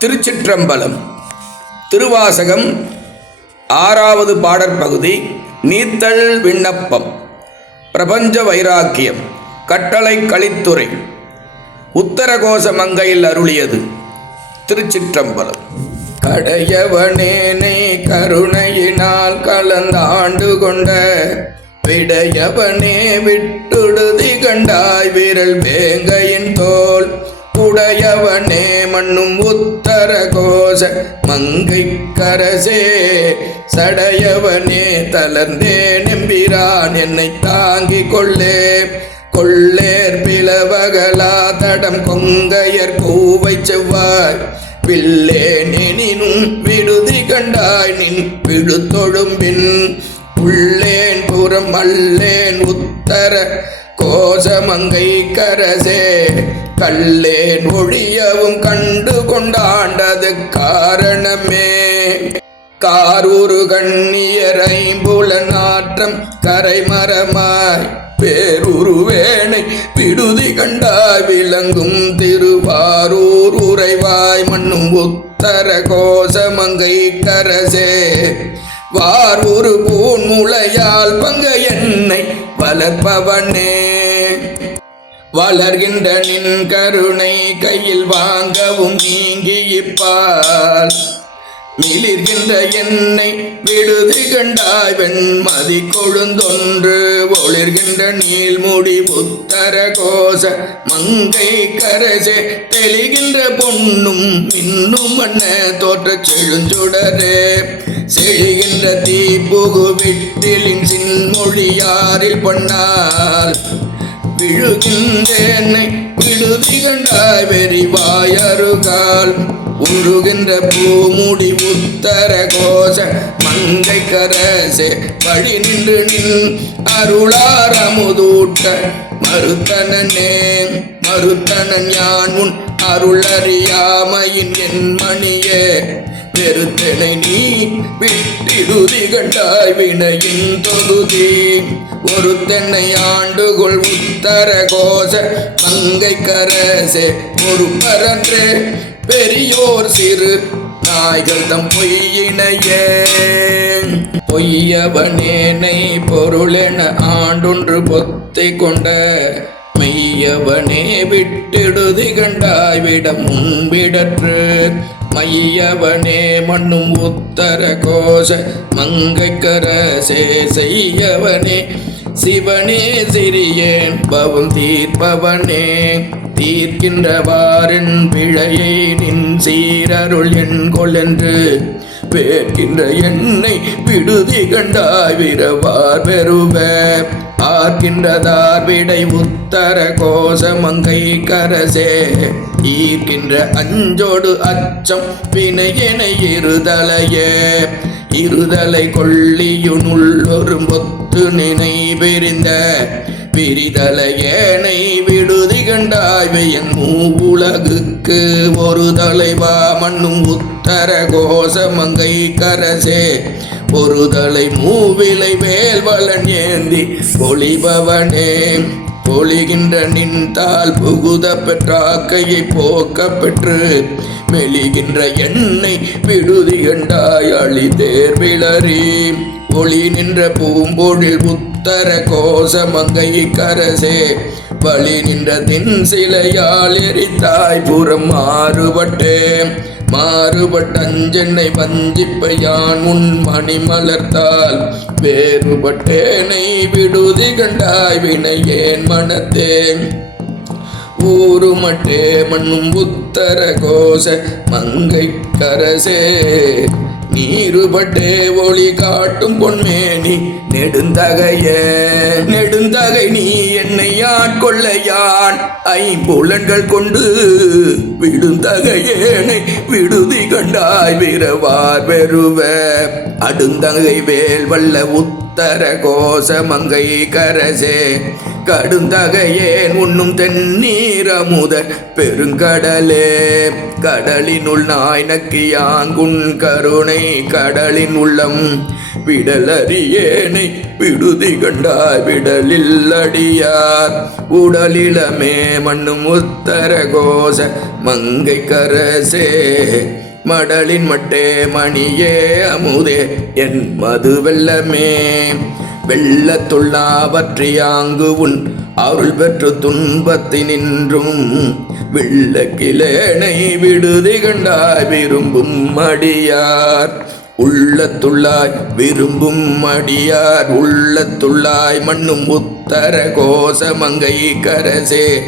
திருச்சிற்றம்பலம். திருவாசகம் ஆறாவது பாடற்பகுதி நீத்தல் விண்ணப்பம். பிரபஞ்ச வைராக்கியம் கட்டளை கலித்துறை உத்தரகோச மங்கையில் அருளியது திருச்சிற்றம்பலம். கடையவனேனை கருணையினால் கலந்தாண்டு கொண்ட விடையவனே விட்டுடுதி கண்டாய் விரல் வேங்கையின் தோல். உடையவனே மண்ணும் உத்தர கோஷ மங்கை கரசே சடையவனே தளர்ந்தே நெம்பிரான் என்னை தாங்கி கொள்ளே. கொள்ளேர் பிளவகலா தடம் கொங்கையர் பூவை செவ்வாய். பிள்ளேன் எனினும் விடுதி கண்டாய் நின் விழுத்தொழும்பின் உள்ளேன் புறம் அல்லேன் உத்தர கோசமங்கை கரசே கல்லேன் ஒழியவும் கண்டு கொண்டாண்டது காரணமே. காரூரு கண்ணியர் ஐம்புல நாற்றம் கரைமரமாய் பேருருவேனை விடுதி கண்டா விளங்கும் திருவாரூர் உறைவாய் மண்ணும் உத்தர கோசமங்கை கரசே. வாரூரு பூன் முளையால் பங்க என்னை வளர்ப்பவனே. வளர்கின்ற நின் கருணை கையில் வாங்கவும் நீங்கி இப்பால் மிளிர்கின்ற என்னை விடுதி கண்டாய் வெண்மதி கொழுந்தொன்று ஒளிர்கின்ற நீள்முடி புத்தர கோச மங்கை கரசே தெளிகின்ற பொன்னும் இன்னும் மன்ன தோற்ற செழுஞ்சுடரே. செழிகின்ற தீப்புகு விட்டிலின் சின்மொழியாரில் பண்ணால்? விழுகின்றேனை விடுதி கண்டாய் வெறிவாயருகால். உருகின்ற பூமுடி உத்தர கோஷ மங்கை கரசே வழி நின்று நின் அருளாரமுதூட்ட மறுத்தனே மறுத்தனன் யான் உன் அருளறியாமையின் என் மணியே. பெருத்தனை நீ விட்டிடுதி கண்டாய் வினையின் தொகுதி. ஒரு தென்னை ஆண்டுகொள் உத்தர கோஷ மங்கை கரசே. ஒரு பரன்றே பெரியோர் சிறு நாய்கள் தம் பொய்யினையே. பொய்யவனேனை பொருளென ஆண்டொன்று பொத்தை கொண்ட மெய்யவனே விட்டிடுதி கண்டாய் விடம் முன்பிடற்று. மையவனே மண்ணும் உத்தர கோஷ மங்கை செய்யவனே சிவனே சிறியேன் பவம் தீர்ப்பவனே. தீர்க்கின்றவாரின் பிழையை நின் சீரருள் என் கொள்ளென்று வேட்கின்ற என்னை விடுதி கண்டாய் விரவார் பெறுவ ஆர்க்கின்றதார் விடை உத்தர கோஷமங்கை கரசே. ஈர்க்கின்ற அஞ்சோடு அச்சம் வினையென இருதலையே. இருதலை கொள்ளியுனுள் ஒரு மொத்து விரிதல ஏனை விடுதி கண்டாய்வை கண்டாய்வையன் மூவுலகுக்கு ஒரு தலைவா மண்ணும் உத்த தரகோசமங்கை கரசே பொறுதலை மூவிலை வேல்வலன் ஏந்தி பொழிபவனே. பொழிகின்ற நின்றால் புகுத பெற்றாக்கையை போக்க பெற்று மெலிகின்ற எண்ணெய் விடுதி கண்டாய் அழி தேர்விளறி ஒளி நின்ற பூம்பொழில் புத்தர கோசமங்கை கரசே வழி நின்ற தின் சிலையால் எரித்தாய் புறம் மாறுபட்டேன் மாறுபட்டஞ்சென்னை வஞ்சிப்பையான் உன் மணி மலர்த்தால் வேறுபட்டேனை விடுதி கண்டாய் வினை ஏன் மனத்தேன் ஊருமட்டே மண்ணும் உத்தர கோச மங்கை கரசே. நீருபட்டே ஒளி காட்டும் பொன்மேனி நெடுந்தகைய. நெடுந்தகை நீ என்னை ஆட்கொள்ள கொள்ளையான். ஐம்புலன்கள் கொண்டு விடுந்தகையேனை விடுதி கண்டாய் விரவார் வெறுவ. அடுந்தகை வேல் வல்ல உத்த உத்தர கோச மங்கை கரசே கடுந்தகையேன் உண்ணும் தென்னீர் அமுத பெருங்கடலே. கடலினுள் நாய் நக்கியாங்குன் கருணை கடலின் உள்ளம் விடலறியேனை விடுதி கண்டாய் விடலில் அடியார் உடலிலமே மண்ணும் உத்தர கோச மங்கை கரசே மடலின் மட்டே மணியே அமுதே. என் மது வெள்ளமே வெள்ளத்துள்ளா பற்றியாங்கு உன் அருள் பெற்று துன்பத்தினின்றும் வெள்ளக்கிலேனை விடுதி கண்டாய் விரும்பும் அடியார். உள்ளத்துள்ளாய் விரும்பும் அடியார் உள்ளத்துள்ளாய் மண்ணும் உத்தர கோசமங்கை கரசே.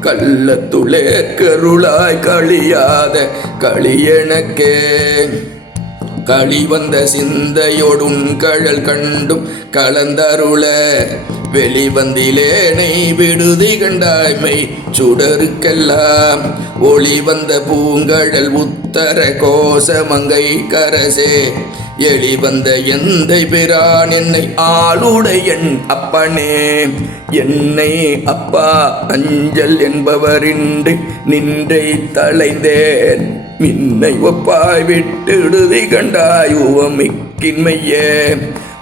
கள்ளத்துளே கருளாய் கழியாத களியெனக்கே. களி வந்த சிந்தையோடும் கழல் கண்டும் கலந்தருள. வெளிவந்திலேனை விடுதி கண்டாய்மை சுடருக்கெல்லாம். ஒளி வந்த பூங்கழல் உத்தர கோச மங்கை கரசே. எளி வந்த எந்தை பிரான் என்னை ஆளுடையன் அப்பனே. என்னை அப்பா அஞ்சல் என்பவரின்றி நின்றை தலைந்தேன். மின்னை ஒப்பாய் விட்டுடுதி கண்டாய் உவமிக்கின்மையே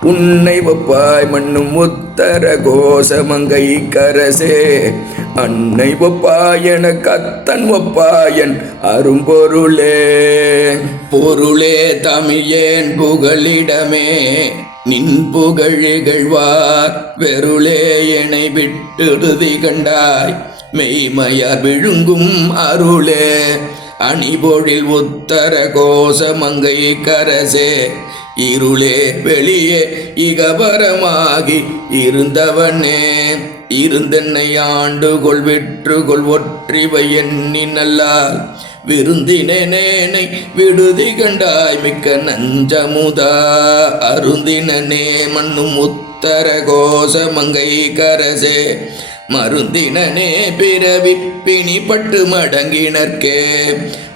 உன்னை ஒப்பாய் மண்ணும் உத்தர கோஷமங்கை கரசே அன்னை ஒப்பாயன கத்தன் ஒப்பாயன் அரும்பொருளே பொருளே தமிழேன் புகழிடமே நின் புகழிகழ்வார் வெருளே என்னை விட்டுடுதி கண்டாய் மெய்மையார் விழுங்கும் அருளே அணிபொழில் உத்தர கோசமங்கை கரசே இருளே வெளியே இகபரமாகி இருந்தவனே இருந்தென்னை ஆண்டு கொள் ஆண்டுகொள் விற்றுகொள் ஒற்றிவை எண்ணினல்லால் விருந்தினேனை விடுதி கண்டாய் மிக்க நஞ்சமுதா அருந்தினே மண்ணும் உத்தர கோச மங்கை கரசே மருந்தினனே பிறவி பிணிப்பட்டு மடங்கினர்க்கே.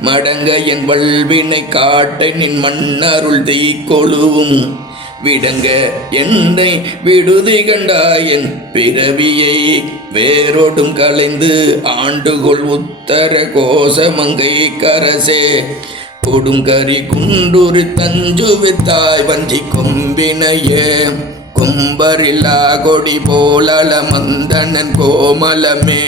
மடங்க என் வல்வினை காட்ட நின் மன்னருள் தீ கொழுவும் விடங்க என்னை விடுதி கண்டாயன் பிறவியை. வேரோடும் கலைந்து ஆண்டுகொள் உத்தர கோசமங்கை கரசே. கொடுங்கரி குண்டுரு தஞ்சுவித்தாய் வஞ்சி கொம்பினையே. கொம்பரில்லா கொடி போலல மந்தனன் கோமலமே.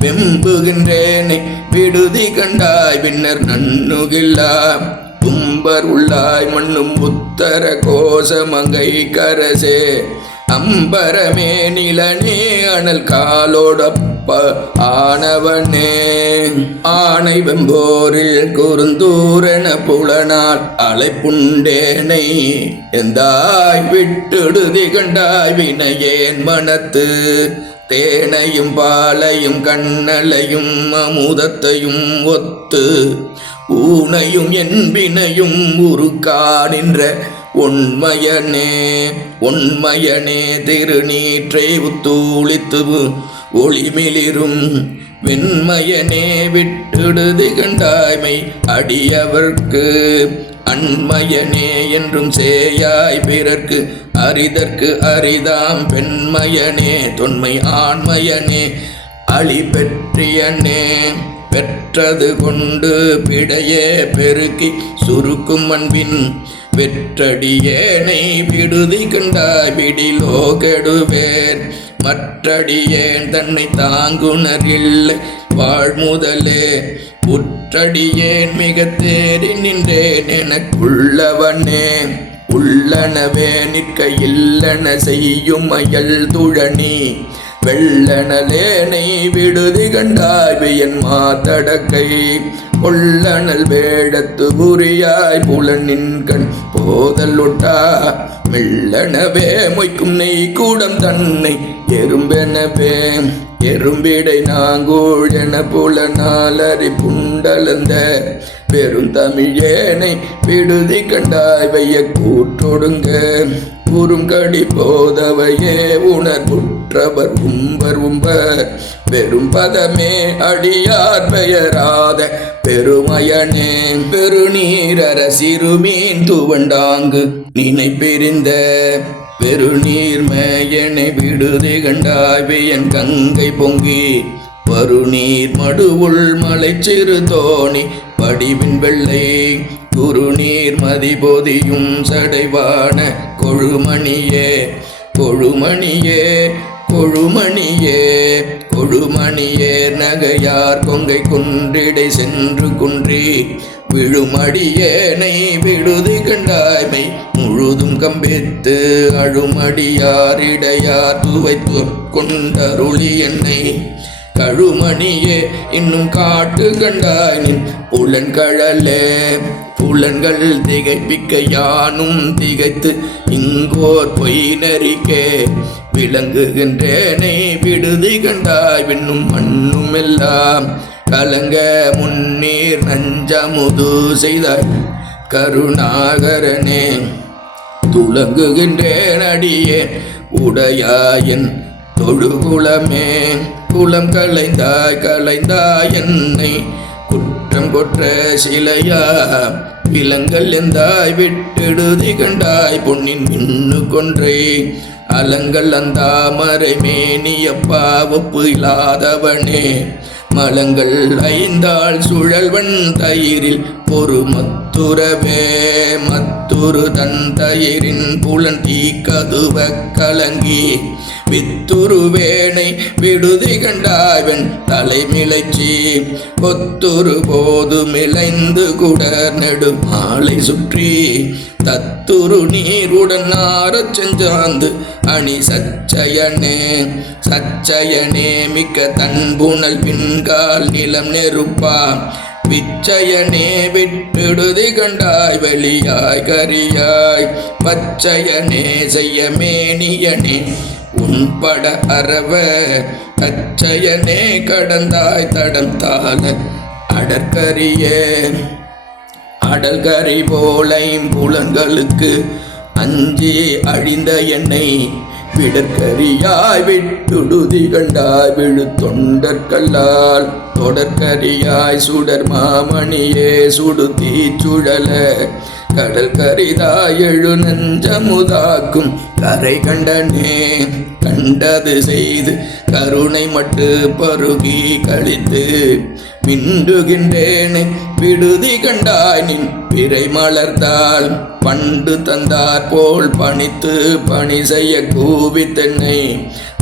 வெம்புகின்றேனே விடுதி கண்டாய் பின்னர் நன்னுகில்லா தும்பர் உள்ளாய் மண்ணும் புத்தர கோசமங்கை கரசே. அம்பரமே நிலனே அனல் காலோட ஆனவனே ஆனை வெம்போரில் குறுந்தூரென புலனால் அலைப்புண்டேனை எந்தாய் விட்டுடுதி கண்டாய் வினையேன் மனத்து. தேனையும் பாலையும் கண்ணலையும் அமுதத்தையும் ஒத்து ஊனையும் என்பினையும் உருக்கா நின்ற உண்மையனே உண்மையனே திருநீற்றை உத்தூளித்து ஒளிமிளிரும் வெண்மையனே விட்டுடுது கண்டாய்மை அடியவர்க்கு. அண்மையனே என்றும் சேயாய் பிறர்க்கு அரிதற்கு அரிதாம் பெண்மையனே. தொன்மை ஆண்மையனே அழி பெற்றியனே பெற்றது கொண்டு பிடையே பெருக்கி சுருக்கும் அன்பின் வெற்றடியேனை விடுதி கண்டாய் விடிலோ கெடுவேன். மற்றடியேன் தன்னை தாங்குணரில்லை வாழ்முதலே. உற்றடியேன் மிக தேறி நின்றேன் எனக்குள்ளவனே. உள்ளனவே நிற்க இல்லன செய்யும் அயல் துழனி. வெள்ளனலேனை விடுதி கண்டாய் என் மாத்தடக்கை. கொள்ளனல் வேடத்து புரியாய் புலனின் கண் போதலுட்டா மெல்லனவே மொய்க்கும் நெய் கூடம் தன்னை எறும்பெனவே. எறும்பிடை நாங்கூழ் என புலனாலறி புண்டலந்த பெருந்தமிழேனை விடுதி கண்டாய் வைய கூற்றொடுங்க குறுங்கடி போதவையே உணர்வுற்றவர் உம்பர் உம்பர். பெரும் பதமே அடியார் பெயராத பெருமயனே பெருநீரர சிறுமீன் துவண்டாங்கு நினைப்பெறிந்த பிரிந்த பெருநீர் மேயனை விடுதி கண்டாவியன் கங்கை பொங்கி. வருநீர் மடுவுள் மலை சிறு தோணி படிவின் வெள்ளை குறுநீர் மதிபொதியும் சடைவான கொழுமணியே கொழுமணியே கொழுமணியே கொழுமணியே நகையார் கொங்கை குன்றிடை சென்று குன்றி விழுமடியேனை விடுதி கண்டாய்மை முழுதும் கம்பித்து அழுமடியாரிடையார் துவைத்து கொண்டருளி என்னை. கழுமணியே இன்னும் காட்டு கண்டாய் நின் புலன்கழலே. புலன்கள் திகைப்பிக்க யானும் திகைத்து இங்கோர் பொய் நெறிக்கே. விளங்குகின்றேனை விடுதி கண்டாய் விண்ணும் மண்ணும் எல்லாம். கலங்க முன்னீர் நஞ்சமுது செய்தாய் கருணாகரனே. துலங்குகின்றேன் அடியே உடையாயன் தொழுகுலமே குளம் கலைந்தாய் கலைந்தாய் என்னை. குற்றம் கொற்ற சிலையா விலங்கல் எந்தாய் விட்டெடுதி கண்டாய் பொன்னின் மின்னு கொன்றே அலங்கள் அந்தாமரை மேனியப்பா ஒப்பு இல்லாதவனே. மலங்கள் ஐந்தாள் சுழல்வன் தயிரில் ஒரு மத்துரவே. மத்துரு தன் தயிரின் புலன் தீ கதுவ கலங்கி வித்துருவேனை விடுதி கண்டாய்வன் தலைமிழச்சி ஒத்துரு போது மிளைந்து குடர் நெடு மாலை சுற்றி. தத்துரு நீருடன் ஆறச் செஞ்சாந்து அணி சச்சயனே சச்சயனே மிக்க தன்புணல் பின்கால் நிலம் நெருப்பா. விச்சயனே விட்டுடுதி கண்டாய் வெளியாய் கரியாய். பச்சையனே செய்ய மேனியனே உன்பட அறவ அச்சயனே கடந்தாய் தடந்தால அடற்கரிய. அடல்கரை போலையும் புலங்களுக்கு அஞ்சி அழிந்த என்னை விடற்கரியாய் விட்டுடுதி கண்டாய் விழு தொண்டற்கல்லால். தொடர்கரியாய் சுடர் மாமணியே சுடு தீச்சுழல. கடல் கரிதாய் எழு நஞ்சமுதாக்கும் கரை கண்டனே. கண்டது செய்து கருணை மட்டு பருகி கழித்து மிண்டுகின்றேனே விடுதி கண்டாய் நின் பிறை மலர்ந்தால் பண்டு தந்தார் போல் பணித்து பணி செய்ய கூவி தென்னை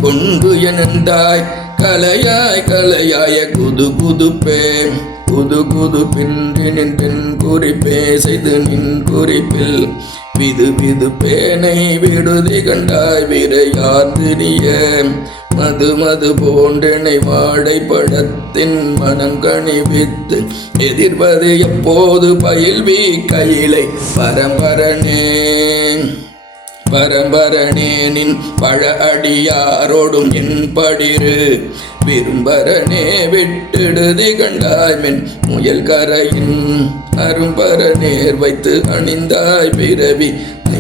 கொண்டு எனந்தாய் கலையாய் கலையாய குது குதுப்பேன். குது குது பின்றி பின் குறிப்பே செய்து நின் குறிப்பில் விது விது பேனை விடுதி கண்டாய் விரையாத்திரிய மது மது போன்றனை வாடை படத்தின் மனம் கணிவித்து எதிர்வது எப்போது பயில்வி கையிலை. பரம்பரனே பரம்பரனேனின் பழ அடியாரோடும் என் படிரு விரும்பரனே விட்டிடுதி கண்டாய்மென் முயல் கரையின் அரும்பர நேர் வைத்து அணிந்தாய் பிறவி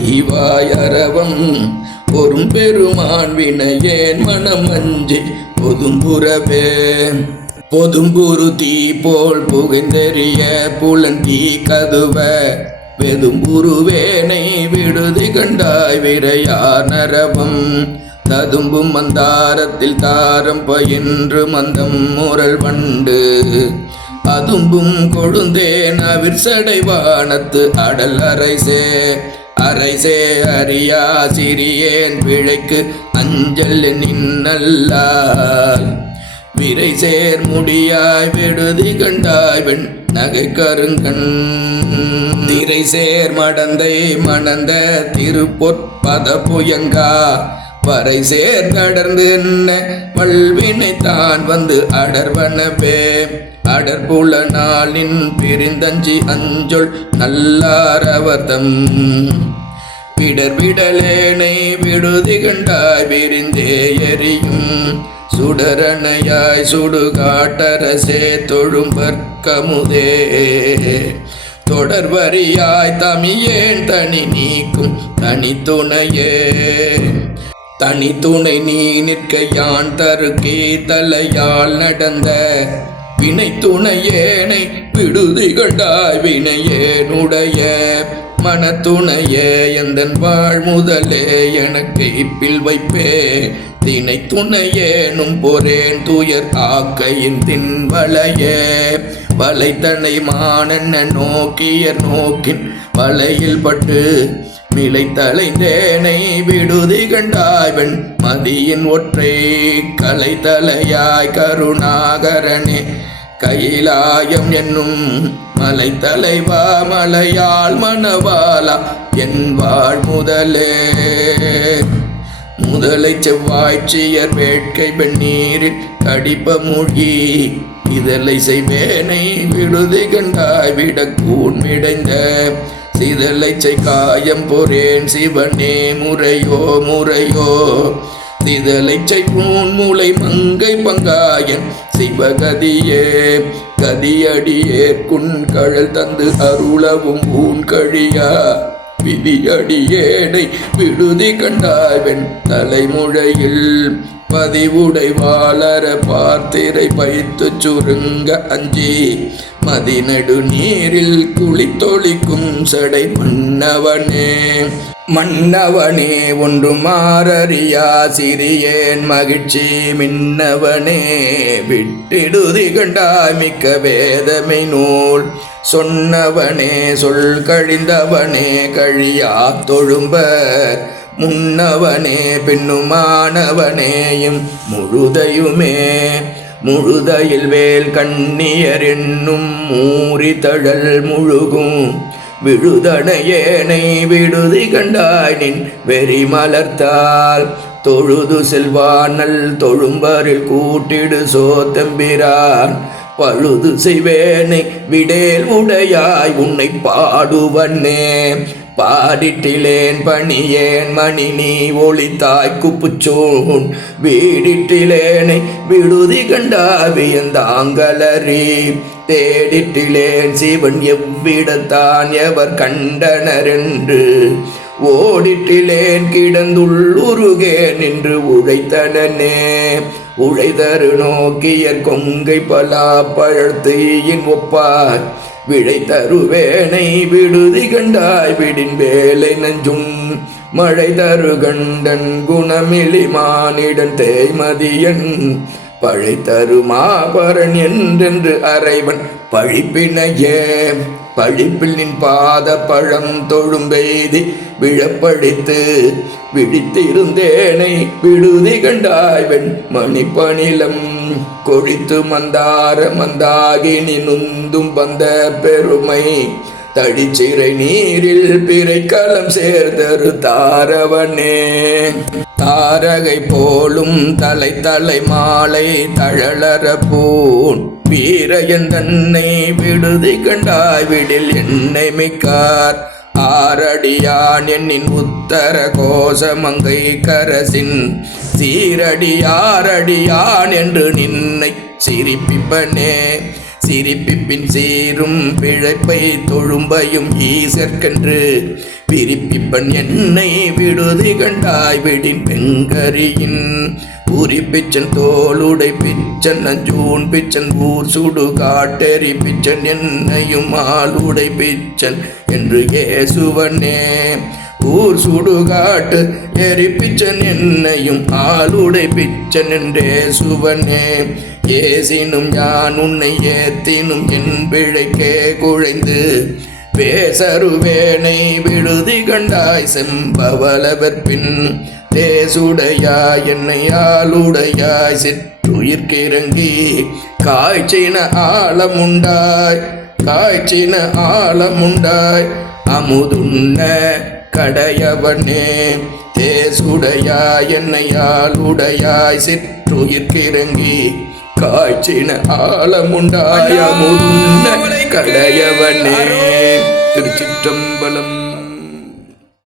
ஐவாய் அரவம் பொறும் பெருமான் வினையேன் மனம் அஞ்சி பொதும்புறவே. பொதும்புரு தீ போல் புகைந்தெறிய புலன் தீ கதுவ. வெதும்புருவேனை விடுதி கண்டாய் விரையார் நரவம். ததும்பும் மந்தாரத்தில் தாரம் பயின்று மந்தம் முரல் வண்டு. அதும்பும் கொழுந்தேன் அவிர்சடை வானத்து அடல் அரைசே அரைசே அறியா சிறியேன் பிழைக்கு அஞ்சல் நின்னல்லால் விரை சேர் முடியாய் விடுதி கண்டாய் வெண் நகை கருங்கண். திரை சேர் மடந்தை மணந்த திருப்பொற்பத புயங்கா பறை சேர்த்தடர்ந்து என்ன? வல்வினை தான் வந்து அடர்வனவே அடர்புல நாளின் பிரிந்தஞ்சி அஞ்சொல் நல்லாரவதம் பிடர் விடலேனை விடுதி கண்டாய் விரிந்தே எரியும். சுடரணையாய் சுடுகாட்டரசே தொழும்பற்கமுதே தொடர்வரியாய் தமியேன் தனி நீக்கும் தனி துணையே தனி துணை நீ நிற்க யான் தருக்கே தலையால் நடந்த வினை துணையேனை விடுதி வினையேனுடைய மனத்துணையே எந்தன் வாழ் முதலே எனக்கு இப்பில் வைப்பே. தினை துணையேனும் பொறேன் துயர் ஆக்கையின் தின்வளையே. வலைத்தனை மானன்ன நோக்கிய நோக்கின் வலையில் பட்டு மிளை விடுதி கண்டாய்வன். மதியின் ஒற்றை கலைத்தலையாய் கருணாகரனே கைலாயம் என்னும் மலை தலைவா மலையாள் மணவாளா என் வாழ் முதலே. முதலை செவ்வாய்ச்சியர் வேட்கை வெந்நீரில் கடிப்ப மூழ்கி இதழை செய்வேனை விடுதி கண்டாய் விட கூண்மிடைந்த சிதலை காயம் பொறேன் சிவனே முறையோ முறையோ. சிதலை செய்வோன் மூளை மங்கை பங்காயன் சிவகதியே கதியடியே. குண்கழல் தந்து அருளவும் ஊன்கழியா விதியடியேனை விடுதி கண்டாய்வன் தலைமுழையில். பதிவுடை வாளர பார்த்திரை பயித்து சுருங்க அஞ்சி. மதிநடு நீரில் குளித்தொழிக்கும் சடை மன்னவனே. மன்னவனே ஒன்று மாறறியா சிறியேன் மகிழ்ச்சி மின்னவனே. விட்டிடுதி கண்டாய் மிக்க வேதமை நூல். சொன்னவனே சொல் கழிந்தவனே கழியா தொழும்ப முன்னவனே பின்னுமானவனேயும் முழுதையுமே. முழுதையில் வேல் கண்ணியர் என்னும் மூறி தழல் முழுகும். விழுதனையேனை விடுதி கண்டாயினின் வெறி மலர்த்தால். தொழுது செல்வானல் தொழும்பரில் கூட்டிடு சோத்தம்பிரான். பழுது செய்வேனை விடேல் உடையாய் உன்னை பாடுவனே. பாடிட்டிலேன் பணியேன் மணி நீ ஒளித்தாய் குப்புச்சோன் வீடிட்டிலேனை விடுதி கண்டாவியந்தாங்கலறி தேடிட்டிலேன் சிவன் எவ்விடத்தான் எவர் கண்டனரென்று. ஓடிட்டிலேன் கிடந்துள்ளுருகேன் என்று உழைத்தனனே. உழைதரு நோக்கியர் கொங்கை பலா பழத்தையின் ஒப்பார். விழை தருவேனை விடுதி கண்டாய் விடின் வேலை நஞ்சும் மழை தரு கண்டன் குணமிழி மானிடன் தேய்மதியன். பழை தருமாபரன் என்றென்று அறைவன் பழிப்பினையே. பழிப்பில் நின் பாத பழம் தொழும்பெய்தி விழப்படித்து விழித்திருந்தேனை விடுதி கண்டாய் வெண் மணிப்பணிலம் கொழித்து மந்தார மந்தாகினி நுந்தும் வந்த பெருமை தடிச்சிறை நீரில் பிறை கலம் சேர்ந்தரு தாரவனே. தாரகை போலும் தலை தலை மாலை தழலர பூன் வீரையன் தன்னை விடுதி கண்டாய் விடில் என்னை மிக்கார் ஆரடியான் என்னின் உத்தர கோஷமங்கை கரசின். சீரடியாரடியான் என்று நின்னை சிரிப்பிப்பனே. சிரிப்பிப்பின் சீரும் பிழைப்பை தொழும்பையும் ஈசற்கென்று பிரிப்பிப்பன் என்னை விடுதி கண்டாய் விடின் பெண்கரியின் பூரி பிச்சன் தோளுடை பிச்சன் நஞ்சூன் பிச்சன் ஊர் சுடு காட்டெறி பிச்சன் என்னையும் ஆளுடை பிச்சன் என்று ஏசுவனே ஊர் சுடுகாட்டு எரிப்பிச்சன் என்னையும் ஆளுடை பிச்சன் என்றே சுவனே ஏசினும் யான் உன்னை ஏத்தினும் என் பிழைக்கே குழைந்து பேசருவேனை விடுதி கண்டாய் செம்பவலவர் பின் தேசுடையாய் என்னை ஆளுடையாய் சிற்றுயிர்க்கிறங்கி காய்ச்சின ஆழமுண்டாய். காய்ச்சின ஆழமுண்டாய். அமுதுண்ண கடையவனே தேசுடையாய் என்னை ஆளுடையாய் சிற்றுயிர்க்கிறங்கி காய்ச்சின ஆழமுண்டாய். அமுதுண்ண கடையவனே திருச்சிற்றம்பலம்